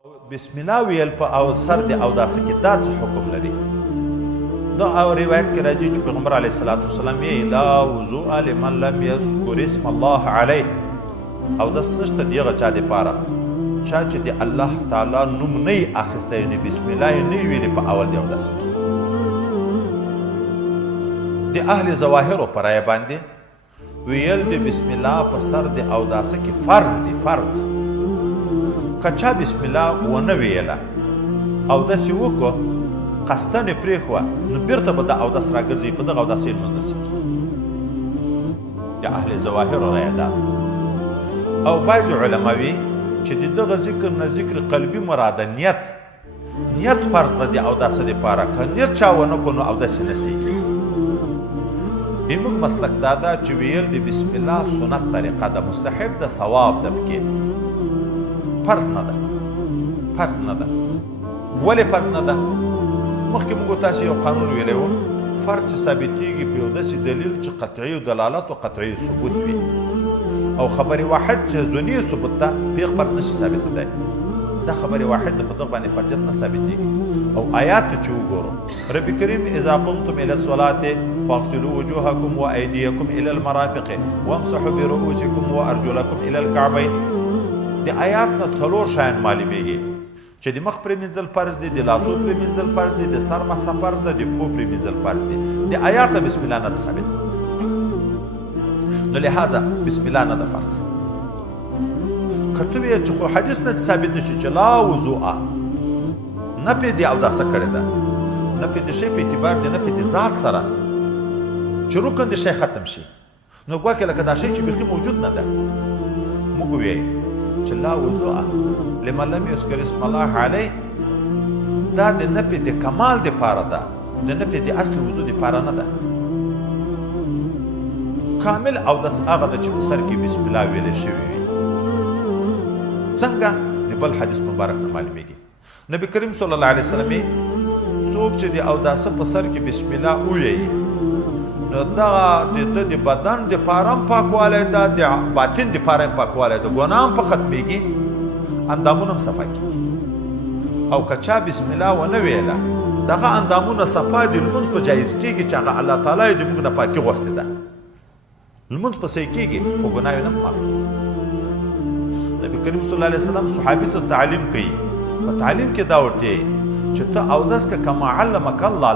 بسم الله ویل په او سر د اوداسه کې دا څه حکم لري؟ دا او روایت کې راځي چې پیغمبر علیه الصلاۃ والسلام یې لا وضوء لمن لم یذکر اسم الله علیه اودس نشته د هغه چا دپاره چا چې د الله تعالی نوم نه یې اخیستی یعنې بسم الله یې نه یې ویلې په اول د اوداسه کې. د اهل ظواهرو په رایه باندې ویل د بسم الله په سر د اوداسه کې فرض دی، فرض. که چا بسم الله ونه ویله اودس یې وکړو قصدن یې پرېښوه نو بیرته به د اودس راګرځي، په دغه اودس یې لمونځ نصیب کېږي. د اهل ظواهرو رایه ده. او بعضې علما وي چې د دغه ذکر نه ذکر قلبي مراده نیت فرض ده د اوداسه دپاره. که نیت چا ونه کړو نو اودس یې نصیب کېږي. زموږ مسلک دا ده چې ویل د بسم الله سنت طریقه ده، مستحب ده، ثواب ده، پکې فرض نه ده. فرض نه ده. ولې فرض نه ده؟ مخکې موږ تاسو یو قانون ویلی و، فرض چې ثابتېږي په یو داسې دلیل چې قطعي دلالت او قطعي ثبوت وي، او خبر واحد چې ظني ثبوت ته پیغ فرض نشي ثابتېدی. دا خبر واحد په دغه باندې فرضیت نه ثابتېږي. او آیات چې وګورو، رب کریم اذا قمتم الى الصلاه فاغسلوا وجوهكم وايديكم الى المرافق وامسحوا برؤوسكم وارجلكم الى الكعبين. د آیات نه څلور شیان معلومیږي چې د مخ پرېمینځل فرض دی، د لاسو پرېمینځل فرض دی، د سر مسح فرض ده، د پښو پرېمینځل فرض دی. د آیات نه بسم الله نه ده ثابت، نو لهذا بسم الله نه ده فرض. که ته ویې چې خو حدیث نه ثابت نه شي چې لا وضوء نه پې د اوداسه کړې ده، نه پې د شی په اعتبار دی، نه پې د ذات سره چې رکن د شی ختم شي، نو ګواکې لکه دا شی چې بیخي موجود نه ده. موږ ووایو چې لا وضوء لمن لم یذکر اسم الله علیه، دا د نفي د کمال دپاره ده، د نفي د اصل وضوء دپاره نه ده. کامل اودس هغه ده چې په سر کې بسم الله ویلی شوي وي. څنګه؟ د بل حدیث مبارک نه معلومیږي. نبی کریم صلی الله علیه وسلم څوک چې د اوداسه په سر کې بسم الله وویي نو دغه د ده د بدن دپاره هم پاکوالی ده، د باطن دپاره هم پاکوالی ده، ګناه هم په ختمیږي، اندامونه هم صفا کېږي. او که چا بسم الله ونه ویله دغه اندامونه صفا د لمونځ په جایز کېږي چې هغه الله تعالی یې د موږ نه پاکي غوښتې ده. لمونځ په صحیح کېږي خو ګناه یې نه معاف کېږي. نبي کریم صلی الله علیه وسلم صحابي ته تعلیم کوي، په تعلیم کې دا ورته چې ته اودس که کما علمک الله،